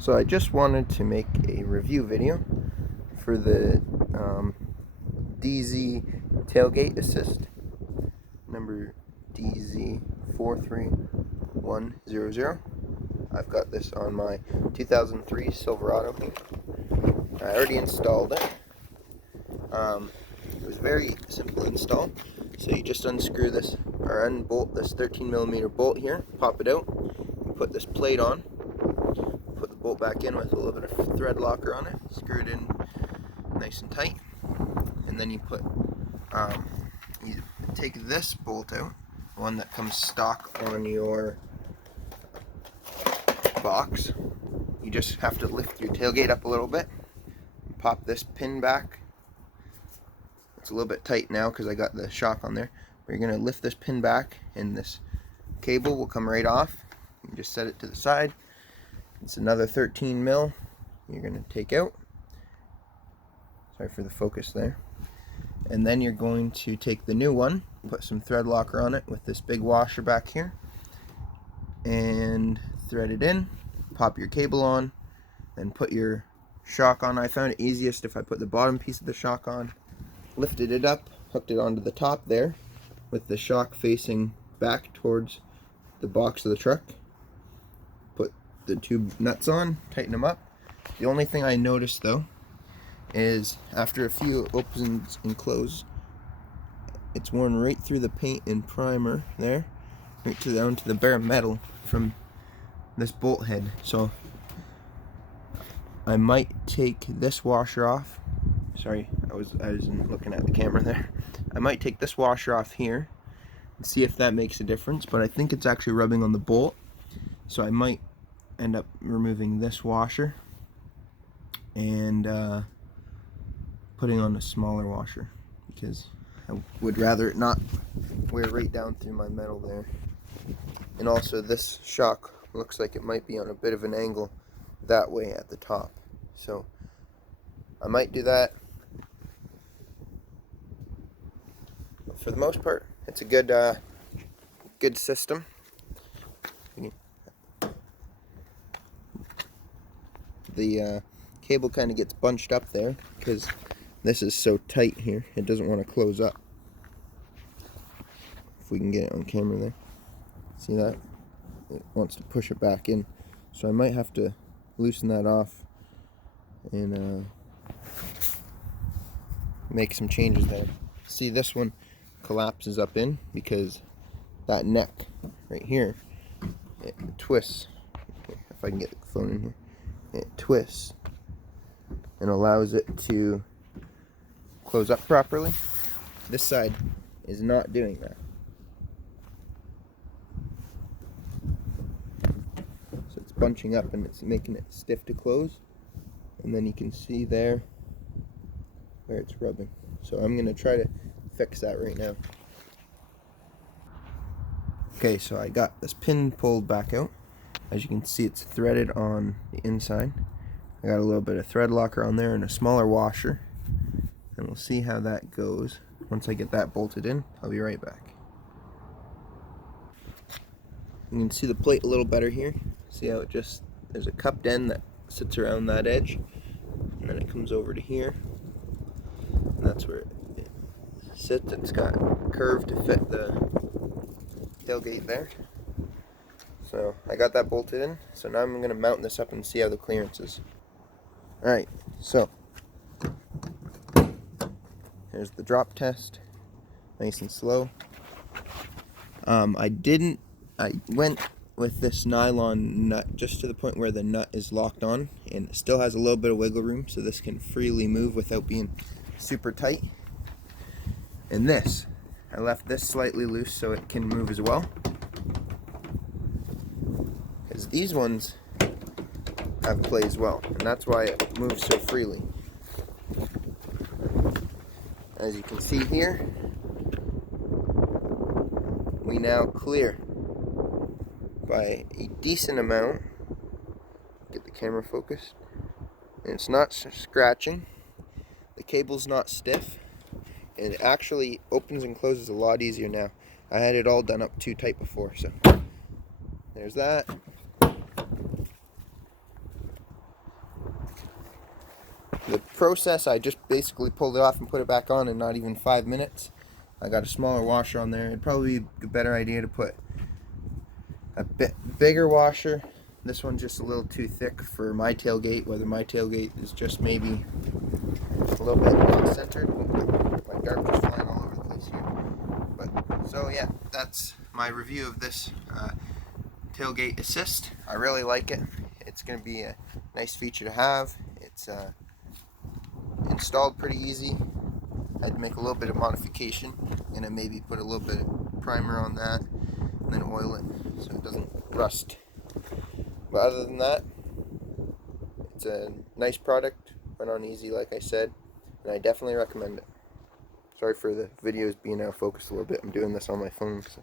So I just wanted to make a review video for the DZ tailgate assist, number DZ43100. I've got this on my 2003 Silverado here. I already installed it. It was a very simple install. So you just unscrew this, or unbolt this 13mm bolt here, pop it out, and put this plate on. Put the bolt back in with a little bit of thread locker on it, screw it in nice and tight, and then you put you take this bolt out, the one that comes stock on your box. You just have to lift your tailgate up a little bit, pop this pin back. It's a little bit tight now because I got the shock on there, but you're going to lift this pin back and this cable will come right off. You just set it to the side. It's another 13 mil you're going to take out. Sorry for the focus there. And then you're going to take the new one, put some thread locker on it with this big washer back here, and thread it in, pop your cable on, then put your shock on. I found it easiest if I put the bottom piece of the shock on, lifted it up, hooked it onto the top there with the shock facing back towards the box of the truck. Put the two nuts on, tighten them up. The only thing I noticed though is after a few opens and closes, it's worn right through the paint and primer there, right down to the bare metal from this bolt head. So I might take this washer off. Sorry, I wasn't looking at the camera there. I might take this washer off here and see if that makes a difference, but I think it's actually rubbing on the bolt, so I might end up removing this washer and putting on a smaller washer, because I would rather it not wear right down through my metal there. And also this shock looks like it might be on a bit of an angle that way at the top, so I might do that. For the most part, it's a good system. The cable kind of gets bunched up there because this is so tight here, it doesn't want to close up. If we can get it on camera there, see that? It wants to push it back in, so I might have to loosen that off and make some changes there. See, this one collapses up in because that neck right here, it twists. If I can get the phone in here, it twists and allows it to close up properly. This side is not doing that. So it's bunching up and it's making it stiff to close, and then you can see there where it's rubbing. So I'm going to try to fix that right now. Okay, so I got this pin pulled back out. As you can see, it's threaded on the inside. I got a little bit of thread locker on there and a smaller washer, and we'll see how that goes. Once I get that bolted in, I'll be right back. You can see the plate a little better here. See how it just, there's a cupped end that sits around that edge, and then it comes over to here, and that's where it sits. It's got curve to fit the tailgate there. So I got that bolted in, so now I'm going to mount this up and see how the clearance is. Alright, so here's the drop test, nice and slow. I went with this nylon nut just to the point where the nut is locked on, and it still has a little bit of wiggle room, so this can freely move without being super tight. And this, I left this slightly loose so it can move as well, because these ones have play as well, and that's why it moves so freely. As you can see here, we now clear by a decent amount. Get the camera focused, and it's not scratching. The cable's not stiff, and it actually opens and closes a lot easier now. I had it all done up too tight before, so there's that. The process, I just basically pulled it off and put it back on in not even 5 minutes. I got a smaller washer on there. It'd probably be a better idea to put a bit bigger washer. This one's just a little too thick for my tailgate, whether my tailgate is just maybe a little bit off-centered. My garbage is flying all over the place here. But, so yeah, that's my review of this tailgate assist. I really like it. It's going to be a nice feature to have. It's installed pretty easy. I had to make a little bit of modification. I'm going to maybe put a little bit of primer on that and then oil it so it doesn't rust. But other than that, it's a nice product. Went on easy, like I said, and I definitely recommend it. Sorry for the videos being out of focus a little bit. I'm doing this on my phone. So.